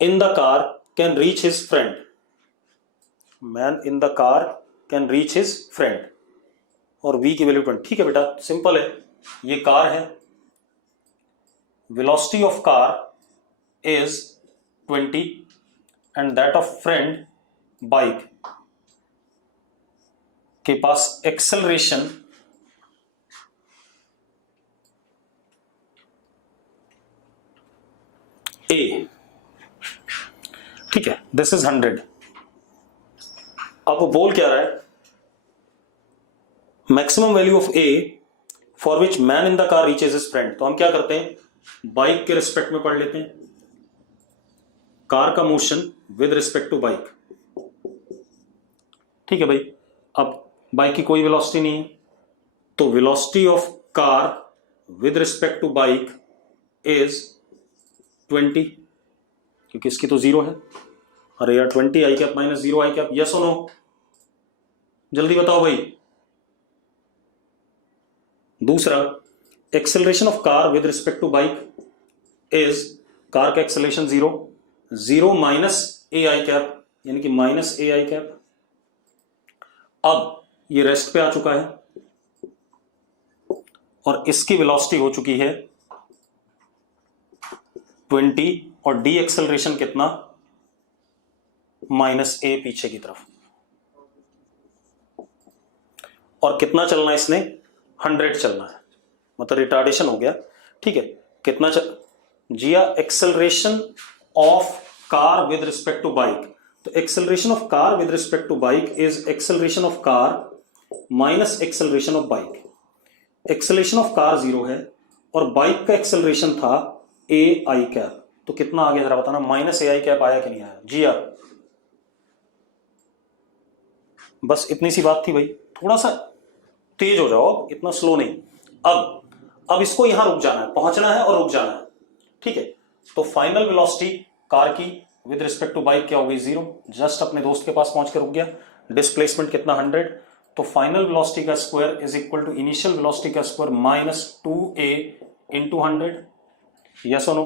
in the car can reach his friend, man in the car can reach his friend, और v की वैल्यू 20। ठीक है बेटा, सिंपल है, ये कार है, velocity of car is 20 and that of friend bike के पास acceleration ए, ठीक है, दिस इज 100। अब वो बोल क्या रहा है, maximum value of A for which man in the car reaches his friend. तो हम क्या करते हैं, बाइक के रिस्पेक्ट में पढ़ लेते हैं, कार का motion with respect to bike, ठीक है भाई। अब बाइक की कोई वेलोसिटी नहीं है, तो velocity of car with respect to bike is 20, क्योंकि इसकी तो 0 है। अरे यार 20 i cap minus 0 i cap, yes और नो, जल्दी बताओ भाई। दूसरा, acceleration of car with respect to bike is, car का acceleration 0 minus a i cap, यानी कि माइनस ए आई कैप। अब ये रेस्ट पे आ चुका है और इसकी वेलोसिटी हो चुकी है 20, और डी एक्सेलरेशन कितना, माइनस ए पीछे की तरफ, और कितना चलना है इसने, 100 चलना है, मतलब रिटार्डेशन हो गया, ठीक है। कितना जिया, acceleration of car with respect to bike, तो acceleration of car with respect to bike is acceleration of car minus acceleration of bike. Acceleration of car 0 है और बाइक का एक्सेलरेशन था ए आई कैप, तो कितना आ गया जरा बताना, माइनस ए आई कैप आया कि नहीं आया जी यार? बस इतनी सी बात थी भाई, थोड़ा सा तेज हो जाओ, इतना स्लो नहीं। अब इसको यहां रुक जाना है, पहुंचना है और रुक जाना है, ठीक है। तो फाइनल वेलोसिटी कार की विद रिस्पेक्ट टू बाइक क्या हो गई, 0, जस्ट अपने दोस्त के पास पहुंच के रुक गया। डिस्प्लेसमेंट कितना, 100, तो फाइनल वेलोसिटी का square is equal to initial velocity का square minus 2a into 100, yes और नो?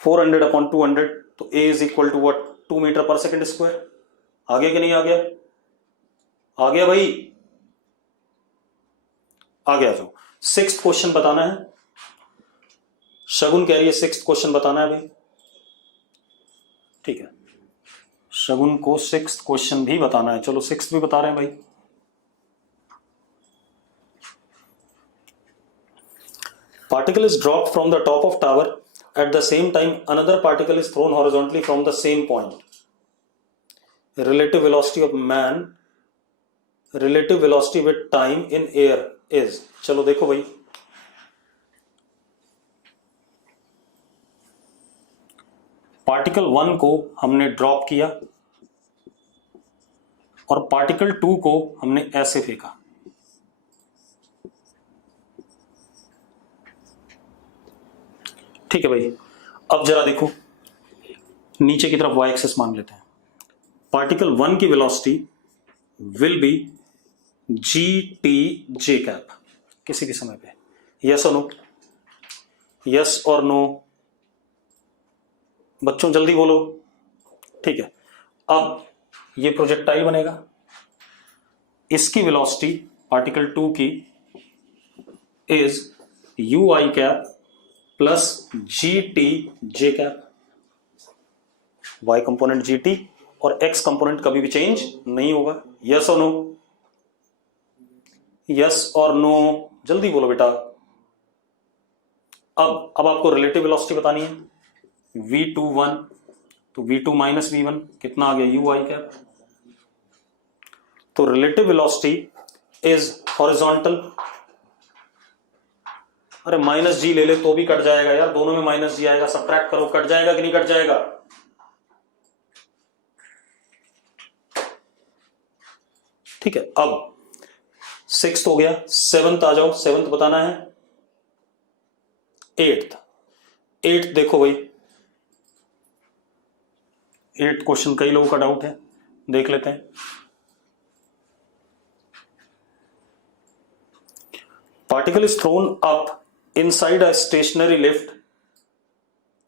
400 अपॉन 200, तो a is equal to what, 2 metre per second square. आ गया कि नहीं आ गया? आ गया भाई, आ गया। जो 6th क्वेश्चन बताना है, शगुन कह रही है 6th क्वेश्चन बताना है भाई, ठीक है। शगुन को 6th क्वेश्चन भी बताना है, चलो 6th भी बता रहे हैं भाई। Particle is dropped from the top of tower. At the same time, another particle is thrown horizontally from the same point. Relative velocity of man, relative velocity with time in air is, चलो देखो भाई, particle 1 को हमने drop किया और particle 2 को हमने ऐसे फेंका, ठीक है भाई। अब जरा देखो नीचे की तरफ y एक्सिस मान लेते हैं। पार्टिकल 1 की velocity will be ji t j cap किसी भी समय पे, यस और नो? यस और नो बच्चों, जल्दी बोलो, ठीक है। अब ये प्रोजेक्टाइल बनेगा, इसकी वेलोसिटी पार्टिकल 2 की is u i cap plus g t j cap, y component g t और एक्स कंपोनेंट कभी भी चेंज नहीं होगा, यस और नो? यस और नो, जल्दी बोलो बेटा। अब आपको रिलेटिव वेलोसिटी बतानी है, v21, तो v2 माइनस v1 कितना आ गया, यू आई कैप। तो रिलेटिव वेलोसिटी इज हॉरिजॉन्टल, अरे माइनस जी ले ले तो भी कट जाएगा यार, दोनों में माइनस जी आएगा, सब्ट्रैक्ट करो, कट जाएगा कि नहीं कट जाएगा? ठीक है। अब 6th हो गया, 7th आ जाओ, 7th बताना है। 8th देखो भाई, 8th क्वेश्चन कई लोगों का डाउट है, देख लेते हैं। Particle is thrown up inside a stationary lift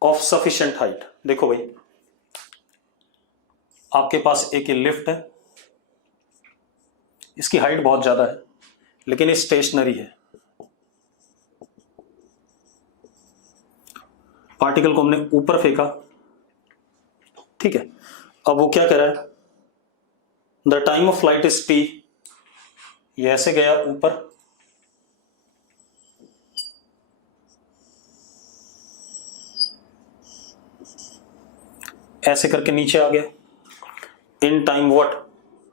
of sufficient height. देखो भाई, आपके पास एक लिफ्ट है, इसकी हाइट बहुत ज्यादा है लेकिन ये स्टेशनरी है। पार्टिकल को हमने ऊपर फेंका, ठीक है। अब वो क्या कह रहा है, the time of flight is T, ये ऐसे गया ऊपर, ऐसे करके नीचे आ गया, इन टाइम व्हाट,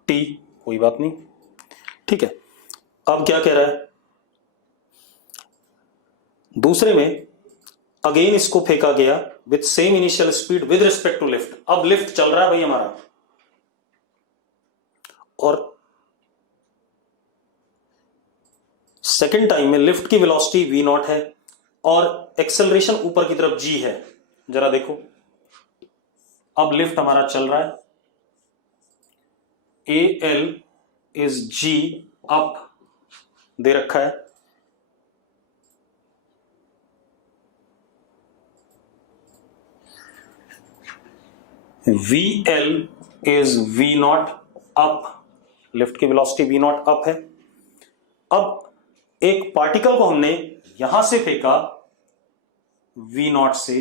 टी, कोई बात नहीं, ठीक है। अब क्या कह रहा है, दूसरे में अगेन इसको फेंका गया with same initial speed with respect to lift. अब लिफ्ट चल रहा है भाई हमारा, और सेकेंड टाइम में लिफ्ट की वेलोसिटी v नॉट है और एक्सेलरेशन ऊपर की तरफ g है। जरा देखो, अब लिफ्ट हमारा चल रहा है, A L is G up दे रखा है, V L is V naught up, lift की वेलोसिटी वी नॉट अप है। अब एक पार्टिकल को हमने यहां से फेंका वी नॉट से,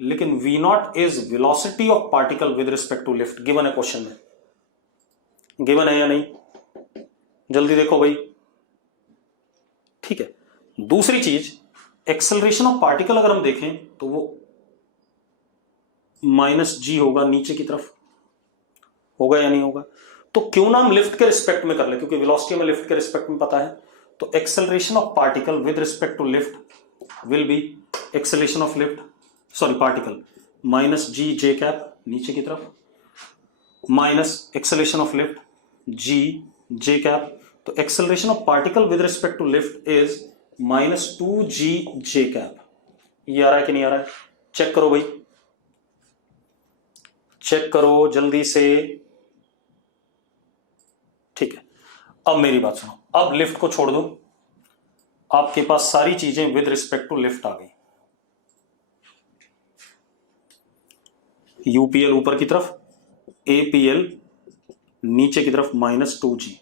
लेकिन v naught is velocity of particle with respect to lift, given है क्वेश्चन में, गिवन है या नहीं? जल्दी देखो भाई, ठीक है। दूसरी चीज, एक्सेलरेशन ऑफ पार्टिकल अगर हम देखें तो वो माइनस जी होगा, नीचे की तरफ होगा या नहीं होगा? तो क्यों ना हम लिफ्ट के रिस्पेक्ट में कर ले, क्योंकि वेलोसिटी हमें लिफ्ट के रिस्पेक्ट में पता है। तो acceleration of particle with respect to lift will be acceleration of lift, sorry particle, minus G J cap नीचे की तरफ, minus acceleration of lift G J cap. तो acceleration of particle with respect to lift is minus two G J cap. ये आ रहा है कि नहीं आ रहा है? चेक करो भाई, चेक करो जल्दी से। ठीक है, अब मेरी बात सुनो, अब लिफ्ट को छोड़ दो, आपके पास सारी चीजें विद रिस्पेक्ट टू लिफ्ट आ गई। यूपीएल ऊपर की तरफ, एपीएल नीचे की तरफ, माइनस टू जी।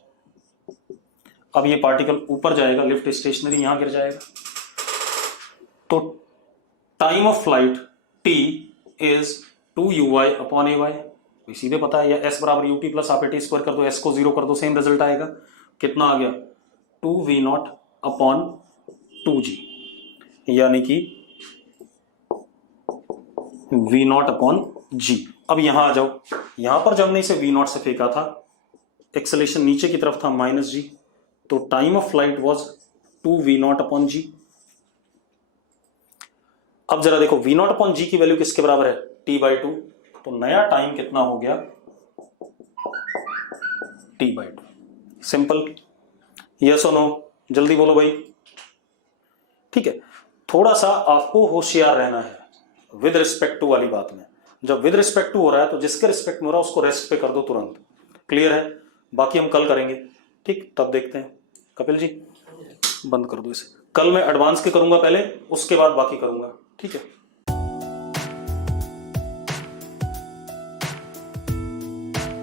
अब ये पार्टिकल ऊपर जाएगा, लिफ्ट स्टेशनरी यहां गिर जाएगा। तो time of flight T is 2uy upon ay, सीधे पता है, या s बराबर ut प्लस आप टी स्क्वायर कर दो, s को 0 कर दो, सेम रिजल्ट आएगा। कितना आ गया? 2v0 अपॉन 2g, यानी कि v0 अपॉन g। अब यहां आ जाओ, यहां पर जब हमने इसे v0 से फेंका था, एक्सेलेरेशन नीचे की तरफ था माइनस g, तो time of flight was 2v0 upon g। अब जरा देखो v0 अपॉन g की वैल्यू किसके बराबर है? t/2। तो नया टाइम कितना हो गया? t/2। सिंपल, यस और नो? जल्दी बोलो भाई। ठीक है, थोड़ा सा आपको होशियार रहना है विद रिस्पेक्ट टू वाली बात में। जब विद रिस्पेक्ट टू हो रहा है तो जिसके रिस्पेक्ट में हो रहा है उसको रेस्ट पे कर दो तुरंत। क्लियर है? बाकी हम कल करेंगे। ठीक, तब देखते हैं। कपिल जी बंद कर दो इसे, कल मैं एडवांस के करूंगा पहले, उसके बाद बाकी करूंगा। ठीक है।